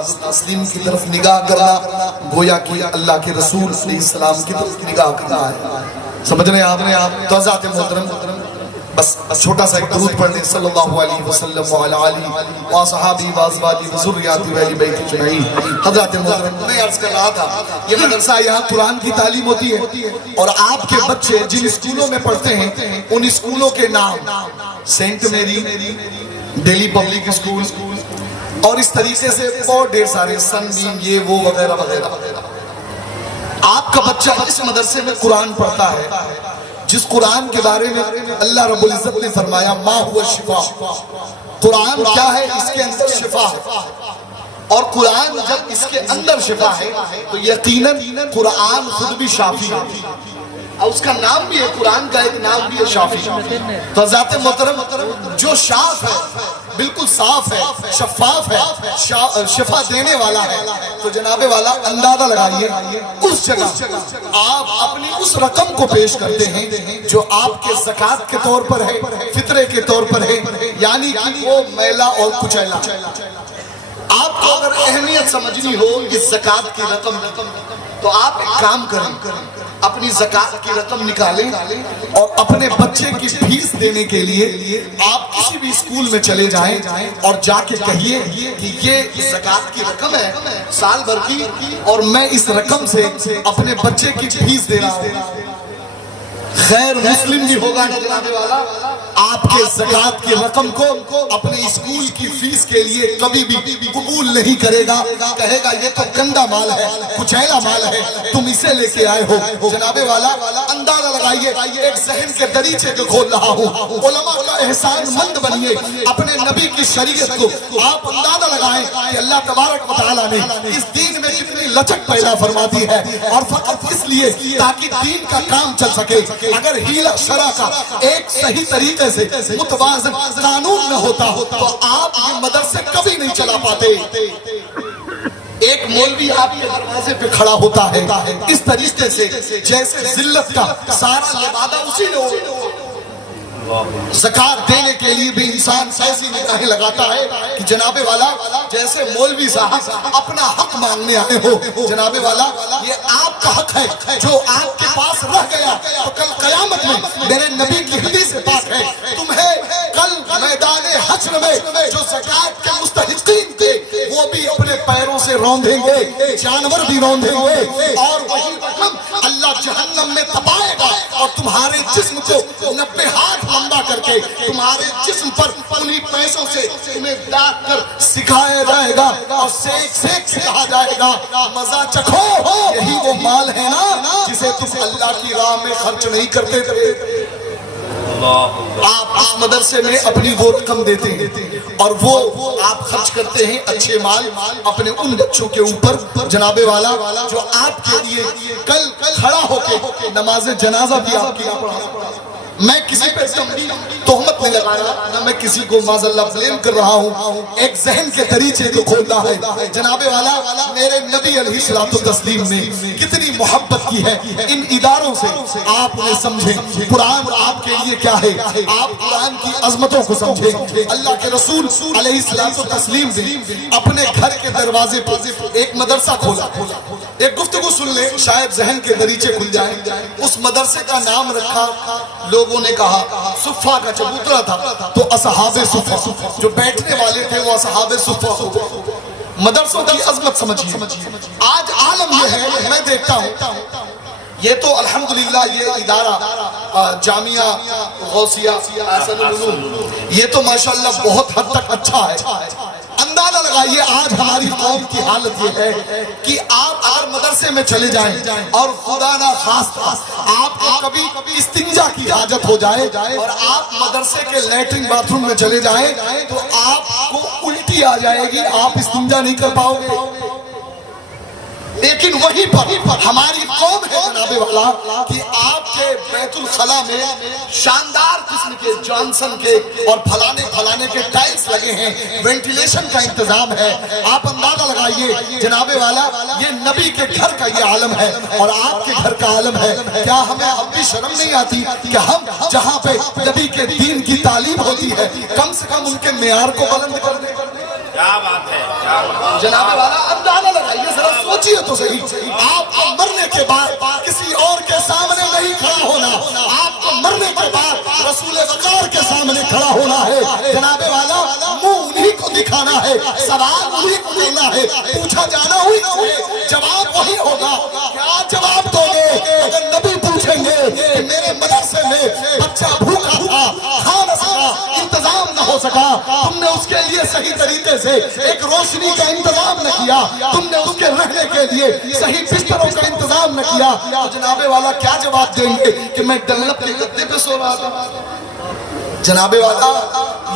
تسلیم کی طرف نگاہ کرنا گویا کہ اللہ کے رسول علیہ السلام کی طرف نگاہ کرنا ہے. سمجھ رہے ہیں آپ نے؟ آپ تو حضرات محترم بس چھوٹا سا ایک درود پڑھ لیں صلی اللہ علیہ وسلم وعلی آلہ وصحابہ وازواجہ وذریاتہ واہل بیت اجمعین. حضرات محترم میں عرض کر رہا تھا یہ مدرسہ یہاں قرآن کی تعلیم ہوتی ہے اور آپ کے بچے جن اسکولوں میں پڑھتے ہیں ان اسکولوں کے نام سینٹ میری، دہلی پبلک اسکول اور اس طریقے سے بہت ڈھیر سارے سن بیم یہ وہ وغیرہ وغیرہ. آپ کا بچہ اس مدرسے میں قرآن پڑھتا ہے جس قرآن کے بارے میں اللہ رب العزت نے فرمایا ما هو الشفاء. قرآن کیا ہے؟ اس کے اندر شفا ہے. اور قرآن جب اس کے اندر شفا ہے تو یقیناً قرآن خود بھی شافی ہے اور اس کا نام بھی ہے، قرآن کا ایک نام بھی ہے شافی. تو ذات محترم جو شاف ہے بالکل صاف ہے، شفاف ہے، شفا دینے والا ہے، تو جناب والا اندازہ لگائیے اس جگہ آپ اپنی اس رقم کو پیش کرتے ہیں جو آپ کے زکوٰۃ کے طور پر ہے، فطرے کے طور پر ہے، یعنی کہ وہ میلا اور کچیلا. آپ کو اگر اہمیت سمجھنی ہو اس زکوٰۃ کی رقم تو آپ ایک کام کریں، اپنی زکوٰۃ کی رقم نکالیں اور اپنے بچے کی فیس دینے کے لیے آپ کسی بھی اسکول میں چلے جائیں اور جا کے کہیے کہ یہ زکوٰۃ کی رقم ہے سال بھر کی اور میں اس رقم سے اپنے بچے کی فیس دے رہا ہوں. غیر مسلم بھی ہوگا نا جناب والا آپ کے زکوٰۃ کی رقم کو اپنے اسکول کی فیس کے لیے کبھی بھی قبول نہیں کرے گا، کہے گا یہ تو گندا مال ہے، کچیلا مال ہے، تم اسے لے کے آئے ہو. جناب والا اندازہ لگائیے، ایک ذہن کے دریچے کو کھول رہا ہوں، علماء کا احسان مند بنیے، اپنے نبی کی شریعت کو آپ اندازہ لگائیں کہ اللہ تبارک و تعالیٰ نے اس دین میں کتنی لچک پیدا فرما دی ہے اور فقط اس لیے تاکہ دین کا کام چل سکے. اگر ہیلہ شرع کا ایک صحیح طریقے سے متوازن قانون نہ ہوتا تو آپ یہ مدرسے کبھی نہیں چلا پاتے. ایک مولوی آپ کے دروازے پہ کھڑا ہوتا ہے اس طریقے سے جیسے ذلت کا سارا لبادہ اسی نے ہو. زکوٰۃ دینے کے لیے بھی انسان ایسی نگاہیں لگاتا ہے کہ جناب والا جیسے مولوی صاحب اپنا حق مانگنے آئے ہو. جناب والا یہ آپ کا حق ہے جو آپ کے پاس رہ گیا تو کل قیامت میں میرے نبی کی حدیث پاک ہے تمہیں کل میدان حشر میں جو زکوٰۃ کے مستحقین تھے وہ بھی اپنے پیروں سے روندیں گے، جانور بھی روندیں گے اور وہی رقم اللہ جہنم میں تپائے گا اور تمہارے جسم کو 90 ہاتھ لمبا کر کے تمہارے جسم پر انہی پیسوں سے تمہیں داغ کر سکھایا جائے گا اور سیک سیک سے کہا جائے گا مزہ چکھو. یہی وہ مال ہے نا جسے تم اللہ کی راہ میں خرچ نہیں کرتے تھے. آپ اس مدرسے میں اپنی وہ رقم دیتے ہیں اور وہ آپ خرچ کرتے ہیں اچھے مال اپنے ان بچوں کے اوپر جناب والا جو آپ کے لیے کل کھڑا ہو کے نماز جنازہ بھی آپ کی پڑھا. میں کسی پہ تہمت نہیں لگا رہا، نہ میں کسی کو معاذ اللہ بلیم کر رہا ہوں. ایک ذہن کے دریچے کو کھولتا ہے. جناب والا میرے نبی علیہ الصلوۃ والتسلیم نے کتنی محبت کی ہے ان اداروں سے. آپ انہیں سمجھیں قرآن آپ کے لیے کیا ہے، آپ قرآن کی عظمتوں کو سمجھیں. اللہ کے رسول علیہ الصلوۃ والتسلیم نے اپنے گھر کے دروازے پر ایک مدرسہ کھولا. ایک گفتگو سن لیں شاید ذہن کے دریچے کھل جائیں. اس مدرسے کا نام رکھا لوگوں نے کہا صفہ کا چبوترا تھا تو اصحاب صفہ، جو بیٹھنے والے تھے وہ اصحاب صفہ ہو. مدرسوں کی عظمت سمجھیے. آج عالم یہ ہے میں دیکھتا ہوں یہ تو الحمدللہ یہ ادارہ جامعہ غوثیہ احسن العلوم یہ تو ماشاءاللہ بہت حد تک اچھا ہے. اندازہ لگائیے آج ہماری قوم کی حالت یہ ہے کہ آپ اگر مدرسے میں چلے جائیں اور خدا نہ خواستہ آپ کو کبھی استنجا کی حاجت ہو جائے اور آپ مدرسے کے لیٹرنگ باتھ روم میں چلے جائیں تو آپ کو الٹی آ جائے گی، آپ استنجا نہیں کر پاؤ گے. لیکن وہیں پر ہماری قوم ہے جناب والا کہ آپ کے بیت الخلا میں شاندار قسم کے جانسن کے اور پھلانے کے ٹائلز لگے ہیں، وینٹیلیشن کا انتظام ہے. آپ اندازہ لگائیے جناب والا یہ نبی کے گھر کا یہ عالم ہے اور آپ کے گھر کا عالم ہے. کیا ہمیں اب بھی شرم نہیں آتی کہ ہم جہاں پہ نبی کے دین کی تعلیم ہوتی ہے کم سے کم ان کے معیار کو بلند کر دیں؟ کیا بات ہے، جناب والا اندازہ لگائیے ذرا، سوچیے تو صحیح، آپ کو مرنے کے بعد کسی اور کے سامنے نہیں کھڑا ہونا، آپ کو مرنے کے بعد رسول وقار کے سامنے کھڑا ہونا ہے جناب والا، منہ انہی کو دکھانا ہے، سوال انہی کو کرنا ہے، پوچھا جانا ہوئی سے جواب وہی ہوگا۔ کیا جواب دو گے اگر نبی پوچھیں گے کہ میرے مدرسے میں بچہ بھوکا تھا، کھا نہ سکا، انتظام نہ ہو سکا، تم نے اس کے لیے صحیح طریقے سے ایک روشنی کا انتظام نہ کیا، تم نے اس کے رہنے کے لیے صحیح بستروں کا انتظام نہ کیا، تو جناب والا کیا جواب دیں گے کہ میں ڈنلپ کے گدے پہ سو رہا تھا؟ جناب والا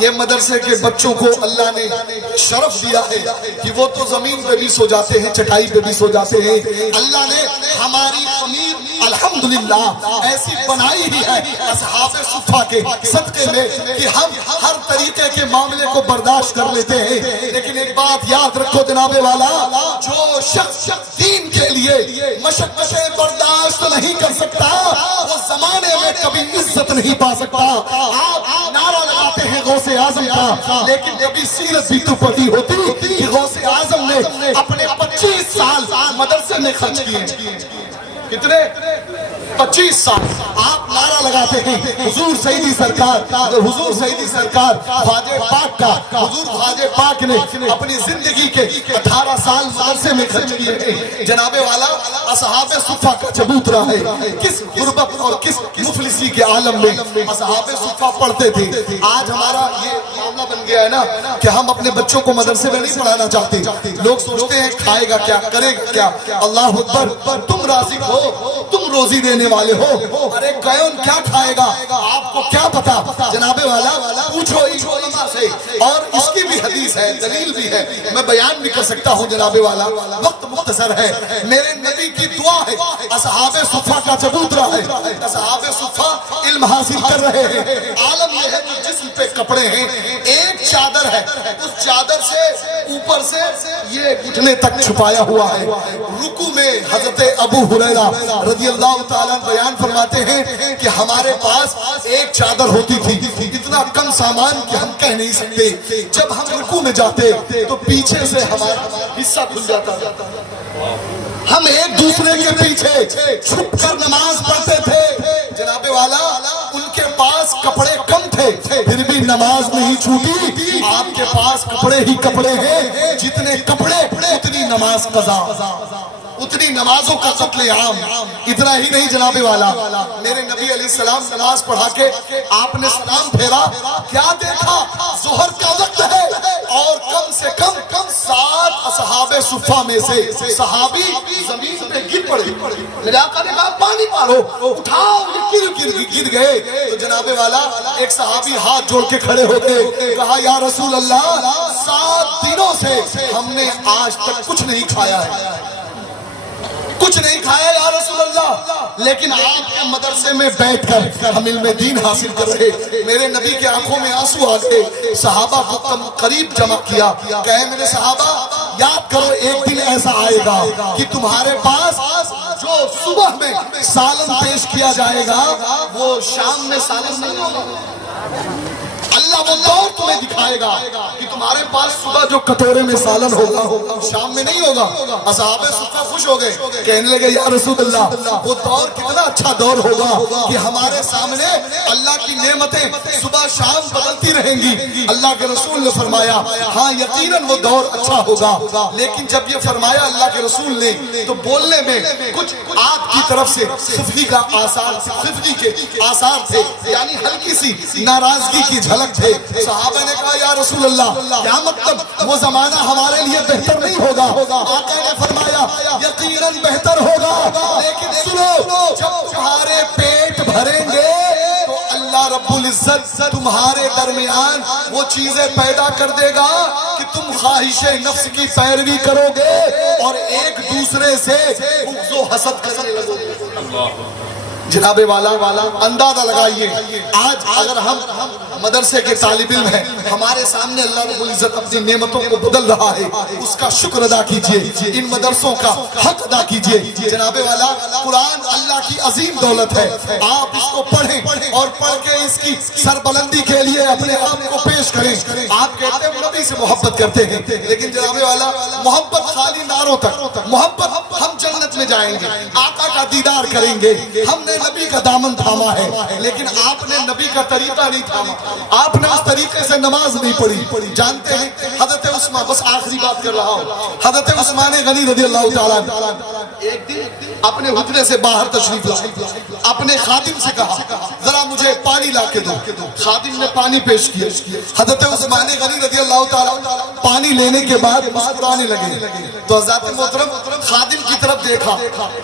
یہ مدرسے کے بچوں کو اللہ نے شرف دیا ہے کہ وہ تو زمین پہ بھی سو جاتے ہیں، چٹائی پہ بھی سو جاتے ہیں، اللہ نے ہماری امیر الحمدللہ ایسی بنائی ہی ہے اصحاب صفہ کے صدقے میں کہ ہم ہر طریقے کے معاملے کو برداشت کر لیتے ہیں، لیکن ایک بات یاد رکھو جناب والا، جو شخص دین کے لیے مشقتیں برداشت نہیں کر سکتا وہ زمانے میں کبھی عزت نہیں پا سکتا۔ آپ نعرہ لگاتے ہیں غوث اعظم کا، لیکن کبھی سیرت بھی تو پڑھی ہوتی کہ غوث اعظم نے اپنے 25 سال مدرسے میں خرچ کیے، کتنے؟ 25 سال۔ آپ نعرہ لگاتے ہیں حضور سیدی سرکار، حضور سیدی سرکار خواجہ پاک کا، حضور خواجہ پاک نے اپنی زندگی کے 18 سال مدرسے میں خرچ کیے ہیں۔ جناب والا اصحاب صفہ کا چبوترا ہے، کس غربت اور کس مفلسی کے عالم میں اصحاب صفہ پڑھتے تھے۔ آج ہمارا یہ معاملہ بن گیا ہے نا کہ ہم اپنے بچوں کو مدرسے میں نہیں پڑھانا چاہتے، لوگ سوچتے ہیں کھائے گا کیا، کرے گا کیا۔ اللہ اکبر، تم رازق ہو، تم روزی دینے والے ہو، ارے قیون کیا کھائے گا آپ کو کیا پتا؟ جناب والا پوچھو علماء سے، اور اس کی بھی حدیث ہے، دلیل بھی ہے، میں بیان بھی کر سکتا ہوں جناب والا، وقت مختصر ہے۔ میرے نبی کی دعا ہے، اصحاب صفہ کا چبوترا ہے، اصحاب صفہ علم حاصل کر رہے ہیں، عالم یہ ہے کہ جسم پہ کپڑے ہیں، ایک چادر ہے، اس چادر سے اوپر سے یہ گھٹنے تک چھپایا ہوا ہے۔ رکوع میں حضرت ابو ہریرہ رضی اللہ تعالیٰ بیان فرماتے ہیں کہ ہمارے پاس ایک چادر ہوتی تھی، اتنا کم سامان کہ ہم کہہ نہیں سکتے، جب ہم رکوع میں جاتے تو پیچھے سے ہمارا حصہ کھل جاتا، ہم ایک دوسرے کے پیچھے چھپ کر نماز پڑھتے تھے۔ جناب والا ان کے پاس کپڑے کم تھے پھر بھی نماز نہیں چھوٹی، آپ کے پاس کپڑے ہی کپڑے ہیں، جتنے کپڑے اتنی نماز قضا، اتنی نمازوں کا قتل عام۔ اتنا ہی نہیں جناب والا، میرے نبی علیہ السلام نماز پڑھا کے آپ نے سلام پھیرا، کیا دیکھا؟ ظہر کا وقت ہے اور کم سے کم 7 اصحاب صفہ میں سے صحابی زمین پہ گر پڑے، میرے آقا نے کہا پانی پارو، اٹھاؤ، گر گئے۔ تو جناب والا ایک صحابی ہاتھ جوڑ کے کھڑے ہوتے، کہا یا رسول اللہ 7 دنوں سے ہم نے آج تک کچھ نہیں کھایا ہے، کچھ نہیں کھایا یا رسول اللہ، لیکن آپ کے مدرسے میں بیٹھ کر ہم علم دین حاصل کر رہے۔ میرے نبی کے آنکھوں میں آنسو آ گئے، صحابہ کو قریب جمع کیا، کہے میرے صحابہ یاد کرو ایک دن ایسا آئے گا کہ تمہارے پاس جو صبح میں سالن پیش کیا جائے گا وہ شام میں سالن نہیں ہوگا۔ اللہ وہ دور تمہیں دکھائے گا کہ تمہارے پاس صبح جو کٹورے میں سالن ہوگا شام میں نہیں ہوگا۔ اصحاب صفہ خوش ہو گئے، کہنے لگے یا رسول اللہ وہ دور کتنا اچھا دور ہوگا کہ ہمارے سامنے اللہ کی نعمتیں صبح شام بدلتی رہیں گی۔ اللہ کے رسول نے فرمایا ہاں یقیناً وہ دور اچھا ہوگا، لیکن جب یہ فرمایا اللہ کے رسول نے تو بولنے میں کچھ آپ کی طرف سے خفگی کا آثار، خفگی کے آثار تھے، یعنی ہلکی سی ناراضگی کی جھلک تھے۔ صحابہ نے کہا یا رسول اللہ کیا مطلب وہ زمانہ ہمارے لیے بہتر نہیں ہوگا؟ آقا نے فرمایا یقیناً بہتر ہوگا، لیکن سنو جب تمہارے پیٹ بھریں گے تو اللہ رب العزت تمہارے درمیان وہ چیزیں پیدا کر دے گا کہ تم خواہش نفس کی پیروی کرو گے اور ایک دوسرے سے بغض و حسد کرنے لگو گے۔ جناب والا اندازہ لگائیے آج اگر ہم مدرسے کے طالب علم ہیں، ہمارے سامنے اللہ رب العزت اپنی نعمتوں کو بدل رہا ہے، اس کا شکر ادا کیجئے، ان مدرسوں کا حق ادا کیجئے۔ جناب والا قرآن اللہ کی عظیم دولت ہے، آپ اس کو پڑھیں اور پڑھ کے اس کی سربلندی کے لیے اپنے آپ کو پیش کریں۔ آپ کہتے ہیں نبی سے محبت کرتے ہیں، لیکن جناب والا محبت خالی نعروں تک، محبت ہم جنت میں جائیں گے، آقا کا دیدار کریں گے، ہم نے نبی کا دامن تھاما ہے، لیکن آپ نے نبی کا طریقہ نہیں تھاما، آپ نے اس طریقے سے نماز نہیں پڑھی۔ جانتے ہیں حضرت عثمان، بس آخری بات کر رہا ہوں، حضرت عثمان غنی رضی اللہ تعالیٰ ایک دن اپنے حجرے سے باہر تشریف لائے، اپنے خادم سے کہا ذرا مجھے پانی لا کے دو، خادم نے پانی پیش کیا، حضرت عثمان غنی رضی اللہ تعالیٰ پانی لینے کے بعد مسکرانے لگے، تو حضرت محترم خادم کی طرف دیکھا،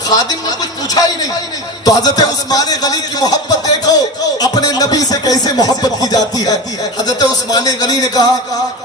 خادم نے کچھ پوچھا ہی نہیں، تو حضرت عثمان غنی کی محبت دیکھو، اپنے نبی سے کیسے محبت کی جاتی ہے۔ حضرت عثمان غنی نے کہا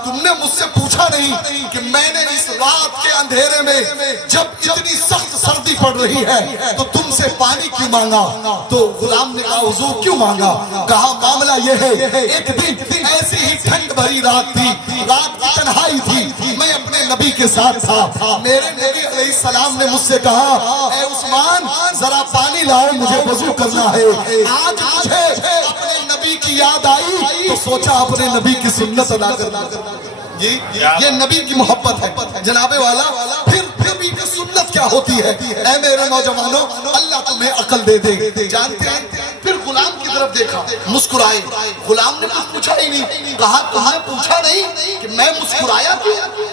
تم نے مجھ سے پوچھا نہیں کہ میں نے اس رات کے اندھیرے میں جب اتنی سخت سردی پڑ رہی ہے تو تم سے پانی کیوں مانگا؟ تو غلام نے کہا حضور کیوں مانگا؟ کہا معاملہ یہ ہے ایک دن ایسی ہی ٹھنڈ بھری رات تھی، رات کی تنہائی تھی، میں اپنے نبی کے ساتھ تھا، میرے نبی علیہ السلام نے مجھ سے کہا اے عثمان ذرا پانی لاؤ مجھے وضو کرنا ہے۔ آج مجھے اپنے نبی کی یاد آئی تو سوچا اپنے نبی کی سنت ادا کرنا۔ یہ نبی کی محبت ہے جناب والا۔ پھر نبی کی سنت کیا ہوتی ہے؟ اے میرے نوجوانوں اللہ تمہیں عقل دے دے۔ جانتے ہیں پھر غلام کی طرف دیکھا، مسکرائے، غلام نے کچھ پوچھا ہی نہیں، کہا تمہیں پوچھا نہیں کہ میں مسکرایا کیوں؟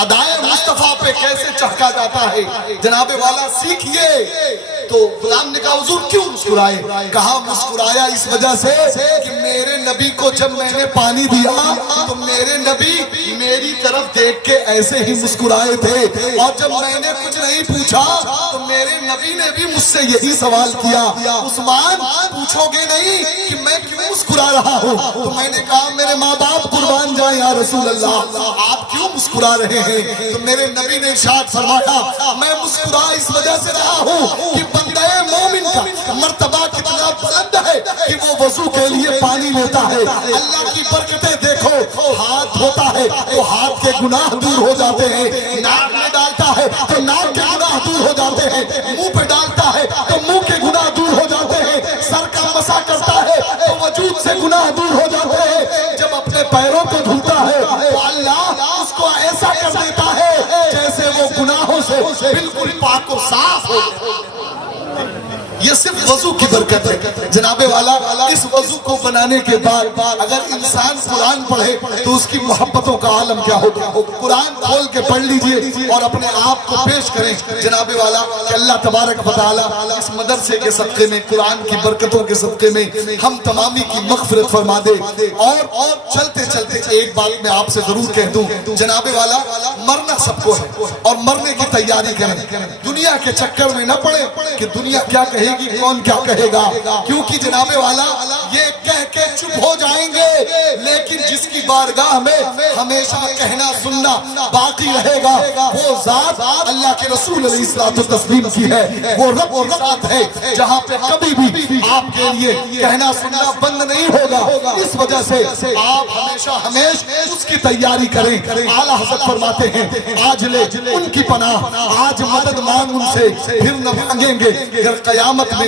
ادائے مصطفیٰ پہ کیسے چہکا جاتا ہے جناب والا، سیکھئے۔ تو غلام نے کہا حضور کیوں مسکرائے؟ کہا مسکرایا اس وجہ سے کہ میرے نبی کو جب میں نے پانی دیا تو میرے نبی میری طرف دیکھ کے ایسے ہی مسکرائے تھے، اور جب میں نے کچھ نہیں پوچھا تو میرے نبی نے بھی مجھ سے یہی سوال کیا عثمان پوچھو گے نہیں کہ میں کیوں مسکرا رہا ہوں؟ تو میں نے کہا میرے ماں باپ قربان جائیں یا رسول اللہ، آپ کیوں مسکرا رہے ہیں؟ تو میرے نبی نے ارشاد فرمایا میں مسکرا اس وجہ سے رہا ہوں کہ بندہ مومن کا مرتبہ کتنا بلند ہے کہ وہ وضو کے لیے پانی لیتا ہے، اللہ کی برکتیں دیکھو، ہاتھ دھوتا ہے تو ہاتھ کے گناہ دور ہو جاتے ہیں، ناک میں ڈالتا ہے تو ناک کے گناہ دور ہو جاتے ہیں، منہ پہ ڈالتا ہے تو منہ کے گناہ دور ہو جاتے ہیں، سر کا مسا کرتا ہے تو وجود سے گناہ دور ہو جاتے ہیں، جب اپنے پیروں کو دھلتا ہے تو اللہ اس کو ایسا کر دیتا ہے جیسے وہ گناہوں سے بالکل پاک و صاف ہو۔ یہ صرف وضو کی برکت ہے جناب والا۔ اس وضو کو بنانے کے بعد اگر انسان قرآن پڑھے تو اس کی محبتوں کا عالم کیا ہوگا۔ قرآن کھول کے پڑھ لیجئے اور اپنے آپ کو پیش کریں جناب والا کہ اللہ تبارک و تعالی اس مدرسے کے صدقے میں، قرآن کی برکتوں کے صدقے میں ہم تمامی کی مغفرت فرما دے۔ اور چلتے چلتے ایک بات میں آپ سے ضرور کہہ دوں جناب والا، مرنا سب کو ہے اور مرنے کی تیاری کریں، دنیا کے چکر میں نہ پڑے کہ دنیا کیا کہے گی، کون کیا کہے گا، کیونکہ جناب والا یہ کہہ کے چپ ہو جائیں گے، لیکن جس کی بارگاہ میں ہمیشہ کہنا سننا باقی رہے گا وہ ذات اللہ کے رسول علیہ الصلوۃ والتسلیم کی ہے، وہ رب و ذات ہے جہاں پہ کبھی بھی آپ کے لیے کہنا سننا بند نہیں ہوگا۔ اس وجہ سے آپ ہمیشہ اس کی تیاری کریں۔ اعلیٰ حضرت فرماتے ہیں آج لے ان کی پناہ، آج مدد مانگ ان سے، پھر نہ مانگیں گے اگر قیامت میں